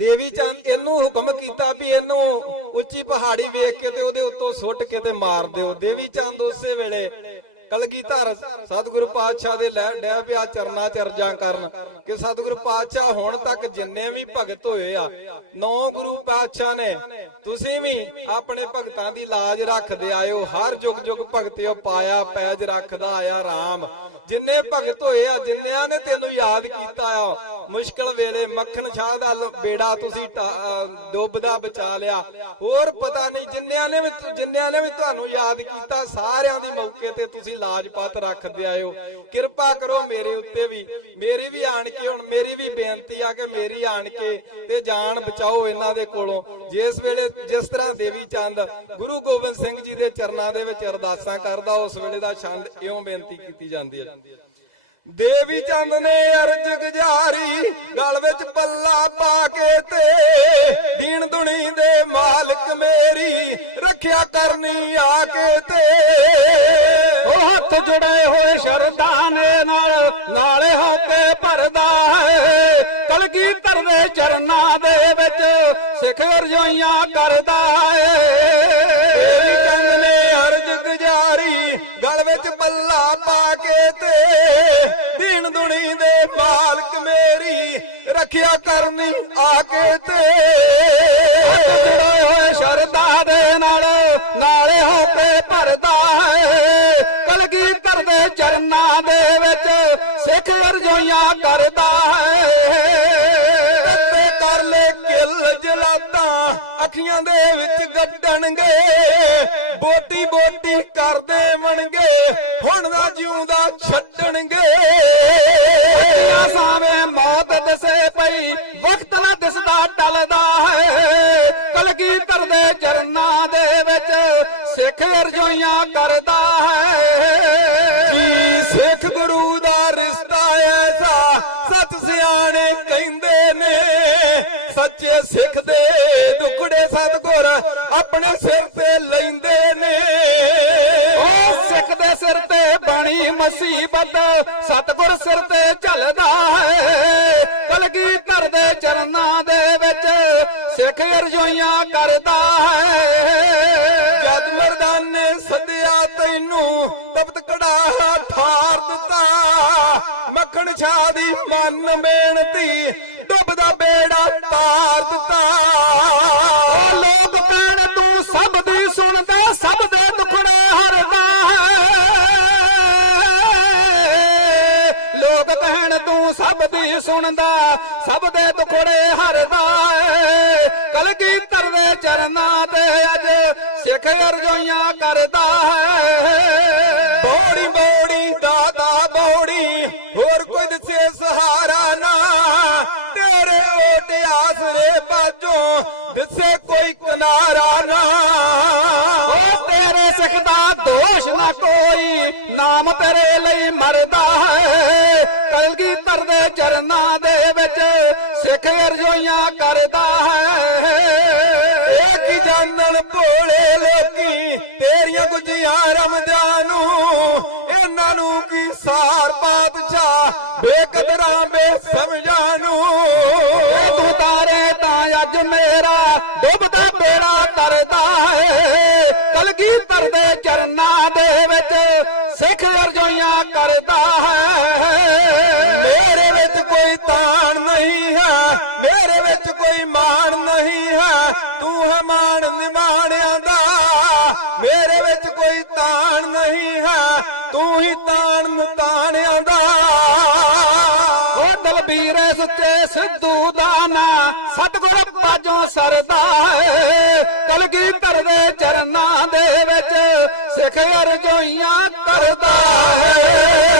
ਦੇਵੀ ਚੰਦ ਇਹਨੂੰ ਹੁਕਮ ਕੀਤਾ ਵੀ ਇਹਨੂੰ ਉੱਚੀ ਪਹਾੜੀ ਵੇਖ ਕੇ ਤੇ ਉਹਦੇ ਉੱਤੋਂ ਸੁੱਟ ਕੇ ਤੇ ਮਾਰ ਦਿਓ। ਦੇਵੀ ਚੰਦ ਉਸੇ ਵੇਲੇ ਕਲਗੀਧਰ ਸਤਿਗੁਰੂ ਪਾਤਸ਼ਾਹ ਦੇ ਲੈ ਡਿਆ ਪਿਆ ਚਰਨਾ ਚਰਜਾਂ ਕਰਨ ਕਿ ਸਤਿਗੁਰੂ ਪਾਤਸ਼ਾਹ ਹੁਣ ਤੱਕ ਜਿੰਨੇ ਵੀ ਭਗਤ ਹੋਏ ਆ, ਨੌ ਗੁਰੂ ਪਾਤਸ਼ਾਹ ਨੇ, ਤੁਸੀਂ ਵੀ ਆਪਣੇ ਭਗਤਾਂ ਦੀ ਲਾਜ ਰੱਖਦੇ ਆਇਓ ਹਰ ਜੁਗ ਜੁਗ ਭਗਤਿਓ ਪਾਇਆ, ਪੈਜ ਰੱਖਦਾ ਆਇਆ RAM ਜਿੰਨੇ ਭਗਤ ਹੋਏ ਆ, ਜਿੰਨਿਆਂ ਨੇ ਤੈਨੂੰ ਯਾਦ ਕੀਤਾ ਆ ਮੁਸ਼ਕਲ ਵੇਲੇ ਮੱਖਣ ਸ਼ਾਹ ਦਾ ਬੇੜਾ ਤੁਸੀਂ ਡੁੱਬਦਾ, ਬਚਾ ਲਿਆ। ਹੋਰ ਪਤਾ ਨਹੀਂ, ਜਿੰਨਿਆਂ ਨੇ ਵੀ ਜਿੰਨਿਆਂ ਨੇ ਵੀ ਤੁਹਾਨੂੰ ਯਾਦ ਕੀਤਾ, ਸਾਰਿਆਂ ਦੀ ਮੌਕੇ ਤੇ ਤੁਸੀਂ ਲਾਜਪਤ ਰੱਖਦੇ ਆਇਓ ਕਿਰਪਾ ਕਰੋ ਮੇਰੇ ਉੱਤੇ ਵੀ। ਮੇਰੀ ਵੀ ਆਣ ਕੇ ਹੁਣ ਮੇਰੀ ਵੀ ਬੇਨਤੀ ਆ ਕਿ ਮੇਰੀ ਆਣ ਕੇ ਤੇ ਜਾਨ ਬਚਾਓ ਇਹਨਾਂ ਦੇ ਕੋਲੋਂ। ਜਿਸ ਵੇਲੇ, ਜਿਸ ਤਰ੍ਹਾਂ ਦੇਵੀ ਚੰਦ ਗੁਰੂ ਗੋਬਿੰਦ ਸਿੰਘ ਜੀ ਦੇ ਚਰਨਾਂ ਦੇ ਵਿੱਚ ਅਰਦਾਸਾਂ ਕਰਦਾ, ਉਸ ਵੇਲੇ ਦਾ ਛੰਦ ਇਉਂ ਬੇਨਤੀ ਕੀਤੀ ਜਾਂਦੀ ਹੈ। ਦੇਵੀ ਚੰਦ ਨੇ ਅਰਜ ਗੁਜ਼ਾਰੀ, ਗਲ ਵਿੱਚ ਪੱਲਾ ਪਾ ਕੇ ਤੇ ਦੀਨ ਦੁਨੀ ਦੇ ਮਾਲਕ ਮੇਰੀ ਰੱਖਿਆ ਕਰਨੀ ਆ ਕੇ ਤੇ। ਉਹ ਹੱਥ ਜੁੜੇ ਹੋਏ ਸ਼ਰਦਾਨੇ ਨਾਲ, ਨਾਲੇ ਹੋ ਭਰਦਾ ਹੈ। ਕਲਗੀ ਧਰਦੇ ਚਰਨਾਂ ਦੇ ਵਿੱਚ ਸਿੱਖ ਰਜੋਈਆਂ ਕਰਦਾ ਦੇਵੀ ਰੱਖਿਆ ਕਰਨੀ ਆ ਕੇ ਤੇ। ਹੱਥ ਹੋਏ ਸ਼ਰਦਾ ਦੇ ਨਾਲ, ਨਾਲੇ ਹੋ ਕੇ ਭਰਦਾ ਹੈ। ਕਲਗੀ ਧਰਦੇ ਚਰਨਾਂ ਦੇ ਵਿੱਚ ਸਿੱਖ ਰਜੋਈਆਂ ਕਰਦਾ ਹੈ। ਤੇ ਕਰ ਲੈ ਕਿਲ ਜਲਾਤਾਂ, ਅੱਖੀਆਂ ਦੇ ਵਿੱਚ ਗੱਡਣਗੇ। ਬੋਟੀ ਬੋਟੀ ਕਰਦੇ ਮਣਗੇ ਹੁਣ ਦਾ ਜਿਉਂਦਾ ਛੱਡਣਗੇ। ਰਜੋਈਆਂ ਕਰਦਾ ਹੈ। ਜੀ ਸਿੱਖ ਗੁਰੂ ਦਾ ਰਿਸ਼ਤਾ ਐਸਾ, ਸਤ ਸਿਆਣੇ ਕਹਿੰਦੇ ਨੇ, ਸੱਚੇ ਸਿੱਖ ਦੇ ਦੁਖੜੇ ਸਤਗੁਰ ਆਪਣੇ ਸਿਰ ਤੇ ਲੈਂਦੇ ਨੇ। ਉਹ ਸਿੱਖ ਦੇ ਸਿਰ ਤੇ ਬਣੀ ਮੁਸੀਬਤ, ਸਤਗੁਰ ਸਿਰ ਤੇ ਝੱਲਦਾ ਹੈ। ਕਲਗੀ ਧਰਦੇ ਚਰਨਾਂ ਦੇ ਵਿੱਚ ਸਿੱਖ ਰਜੋਈਆਂ ਕਰਦਾ ਹੈ। ਜਦ ਮਰਦਾਨੇ ਸੱਦਿਆ ਤੈਨੂੰ, ਤਪਤ ਕੜਾਹਾ ਠਾਰ ਦਿੱਤਾ। ਮੱਖਣ ਛਾ ਦੀ ਮਨ ਬੇਨਤੀ ਡੁੱਬਦਾ ਬੇੜਾ ਤਾਰ ਦਿੱਤਾ। ਉਹ ਲੋਕ ਕਹਿਣ ਤੂੰ ਸਭ ਦੀ ਸੁਣਦਾ, ਸਭ ਦੇ ਦੁਖੜੇ ਹਰਦਾ। ਲੋਕ ਕਹਿਣ ਤੂੰ ਸਭ ਦੀ ਸੁਣਦਾ, ਸਭ ਦੇ ਦੁਖੜੇ ਹਰਦਾ। ਹੈ ਕਲਗੀ ਧਰਦੇ ਚਰਨਾਂ ਤੇ ਅੱਜ ਕਰਦਾ ਹੈ। ਬੋੜੀ ਬੋੜੀ, ਦਾਦਾ, ਬੋੜੀ, ਹੋਰ ਕੋਈ ਦਿਸੇ ਸਹਾਰਾ ਨਾ। ਤੇਰੇ ਓਟ ਆਸਰੇ ਬਾਜੋ ਦਿਸੇ ਕੋਈ ਕਿਨਾਰਾ ਨਾ। ਉਹ ਤੇਰੇ ਸਿੱਖ ਦੋਸ਼ ਨਾ ਕੋਈ, ਨਾਮ ਤੇਰੇ ਲਈ ਮਰਦਾ ਹੈ। ਕਲਗੀ ਧਰਦੇ ਚਰਨਾਂ ਦੇ ਵਿੱਚ ਸਿੱਖ ਅਰਜ਼ੋਈਆਂ ਕਰਦਾ ਹੈ। ਤੇਰੀਆਂ ਗੁੱਜੀਆਂ ਨੂੰ, ਇਹਨਾਂ ਨੂੰ ਕੀ ਸਾਰ ਬਾਦਸ਼ਾਹ ਬੇਕਦਰਾਂ ਬੇਸਮਝਾਂ ਨੂੰ? ਤੂੰ ਤਾਰੇ ਤਾਂ ਅੱਜ ਮੇਰਾ ਡੁੱਬ ਤਾਣ ਮਤਾਣਿਆਂ ਦਾ। ਉਹ ਦਲਬੀਰੇ ਸੁੱਚੇ ਸਿੱਧੂ ਦਾ ਨਾਂ। ਸਤਿਗੁਰ ਪਾਜੋਂ ਸਰਦਾ ਹੈ ਕਲਗੀ ਧਰਦੇ ਚਰਨਾਂ ਦੇ ਵਿੱਚ ਸਿੱਖ ਅਰਜ਼ੋਈਆਂ ਕਰਦਾ ਹੈ